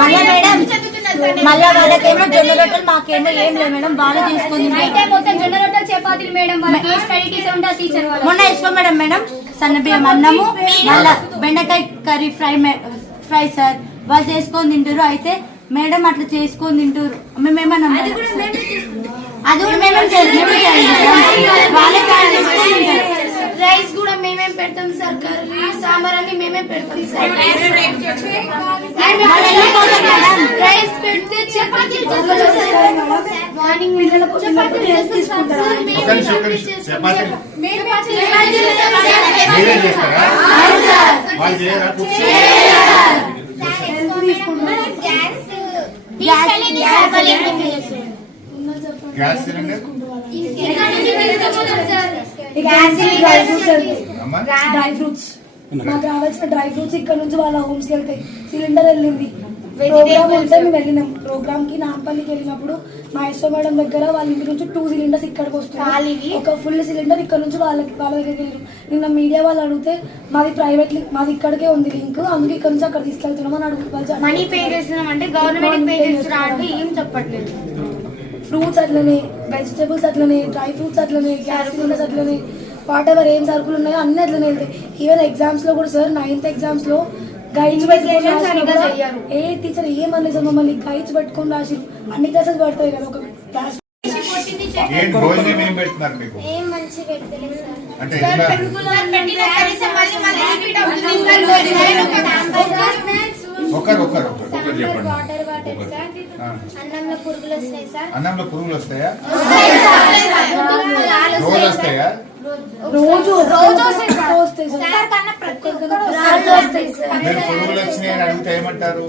మళ్ళా మేడం మళ్ళా వాళ్ళకేమో జొన్న రొట్టెలు మాకేమో ఏం లేదు మేడం. వాళ్ళు తీసుకుంది మొత్తం జొన్న రొట్టెలు చపాతీలు మేడం. మొన్న ఇష్టం మేడం మేడం సన్నబియ్యం అన్నము మళ్ళా బెండకాయ కర్రీ ఫ్రై సార్ వాళ్ళు చేసుకొని తింటారు. అయితే మేడం అట్లా చేసుకొని తింటారు. మేమేమన్నా అది కూడా మేమేం రైస్ కూడా మేమేం పెడతాం సార్. కర్రీ సాంబార్ అన్ని మేమేం పెడతాం సార్. రైస్ పెడితే chapati morning gas cylinder dry fruits మాకు రావాల్సిన డ్రై ఫ్రూట్స్ ఇక్కడ నుంచి వాళ్ళ హోమ్స్ కి వెళ్తాయి. సిలిండర్ వెళ్ళింది. ప్రోగ్రామ్ వెళ్తే మేము వెళ్ళినాం. ప్రోగ్రామ్ కి నాంపల్లికి వెళ్ళినప్పుడు మా ఎస్ఓ మేడం దగ్గర వాళ్ళ ఇంటి నుంచి 2 సిలిండర్స్ ఇక్కడికి వస్తాయి. ఒక ఫుల్ సిలిండర్ ఇక్కడ నుంచి వాళ్ళ దగ్గరికి వెళ్ళారు. నిన్న మీడియా వాళ్ళు అడిగితే మాది ప్రైవేట్ మాది ఇక్కడికే ఉంది లింక్, అందుకే ఇక్కడ నుంచి అక్కడ తీసుకెళ్తున్నాం అని అడుగుతారు. మనీ పే చేస్తున్నాం అంటే గవర్నమెంట్ పే చేస్తున్నా అంటే ఏం చెప్పట్లేదు. ఫ్రూట్స్ అట్లనే, వెజిటేబుల్స్ అట్లనే, డ్రై ఫ్రూట్స్ అట్లనే, గ్యాస్ సిలిండర్స్ అట్లనే, వాట్ ఎవర్ ఏం సరుకులు ఉన్నాయో అన్ని అట్లనే వెళ్తాయి. ఈవెన్ ఎగ్జామ్స్ లో కూడా సార్ 9th ఎగ్జామ్స్ లో గైడ్స్ ఏ టీచర్ ఏమని సార్ మమ్మల్ని గైడ్స్ పెట్టుకొని రాసి అన్ని క్లాసెస్ పడతాయి కదా. ఒక క్లాస్ భోజనం ఏం పెడుతున్నారు మీకు? అంటే ఒకరు చెప్పండి. అన్నంలో పురుగులు వస్తాయి సార్. అన్నంలో పురుగులు వస్తాయా? రోజు వస్తాయా? రోజు మీరు పురుగులు వచ్చినాయని అడిగితే ఏమంటారు?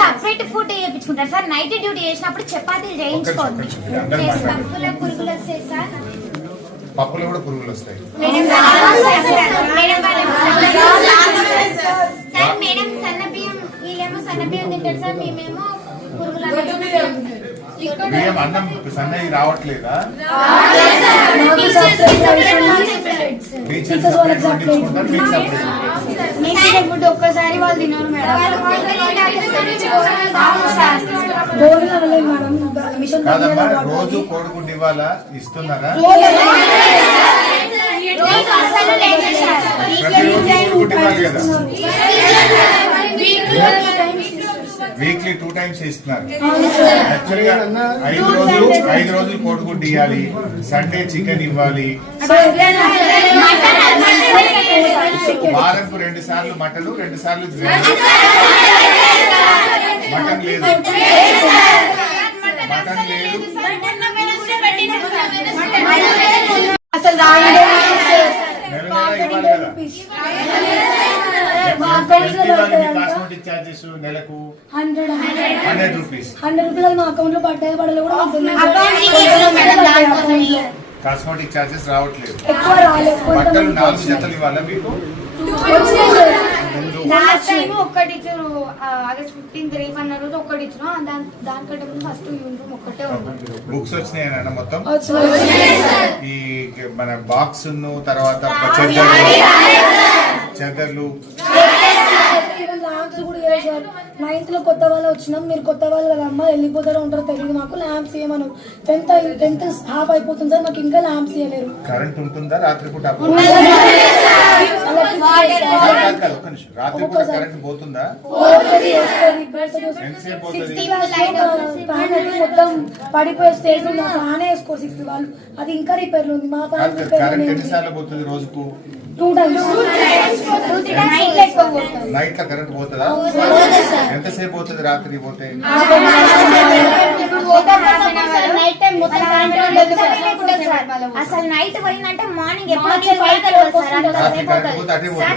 సపరేట్ ఫుడ్ చేయించుకుంటారు సార్. నైట్ డ్యూటీ చేసినప్పుడు చపాతీలు చేయించుకోండి. పురుగులు వస్తాయి సార్. పప్పులో కూడా పురుగులు వస్తాయి. సార్ మేడం సన్నబియ్యం వీళ్ళేమో సన్నబియ్యం తింటారు సార్. మేమేమో పురుగులు బియ్యం అన్నం సన్నవి రావట్లేదా? ఫుడ్ ఒక్కసారి వాళ్ళు తినరు మేడం. కాదమ్మా, రోజు కోడిగుడ్డు ఇవ్వాలా? ఇస్తున్నారా? ప్రతిరోజు కోడిగుడ్డు ఇవ్వాలి కదా. వీక్లీ 2 times ఇస్తున్నారు. యాక్చువల్గా 5 రోజులు కోడిగుడ్డు ఇవ్వాలి, సండే చికెన్ ఇవ్వాలి, వారంకు 2 సార్లు మటన్, 2 సార్లు మటన్ లేదు. అసలు కాస్మెటిక్ చార్జెస్ నెలకు 100 రూపీస్. 100 రూపీస్ మా అకౌంట్ లో పడ్డాయి పడలే కూడా కాస్మెటిక్ చార్జెస్ రావట్లేదు. ఎక్కువ రాలేదు. బట్టలు 4 జతలు ఇవ్వాలా మీకు? లాస్ట్ టైం ఒక్కటి ఇచ్చారు. ఆగస్ట్ 15th రేపు అన్న రోజు ఒక్కటి ఇచ్చిన. దానికంటే ముందు ఫస్ట్ యూనిఫామ్ ఒక్కటే ఉంది. బుక్స్ వచ్చినాయన మొత్తం ఈ మన బాక్స్ తర్వాత చెద్దర్లు 9th లో కొత్త వాళ్ళు వచ్చినాం. మీరు కొత్త వాళ్ళు కదా అమ్మ, వెళ్ళిపోతారో ఉంటారో తెలియదు మాకు. ల్యాంప్స్ ఏమను 10th హాఫ్ అయిపోతుంది సార్, మాకు ఇంకా ల్యాంప్స్ ఇవ్వలేరు. కరెంట్ ఉంటుందా రాత్రిపూట? రాత్రిపూట కరెంట్ పోతుందా? మొత్తం పడిపోయే స్టేజ్ ఉంది. ఫ్యాన్ వేసుకో 6th వాళ్ళు, అది ఇంకా రిపేర్ ఉంది. మా ఫ్యాన్ కరెంట్ ఎన్నిసార్లు పోతుంది రోజుకు? 2 times. నైట్ లో కరెంట్ పోతుందా? ఎంతసేపు పోతుంది రాత్రి పోతే? అసలు నైట్ పోయిందంటే మార్నింగ్ రాత్రి కరెంట్ పోతే అదే పోతుంది.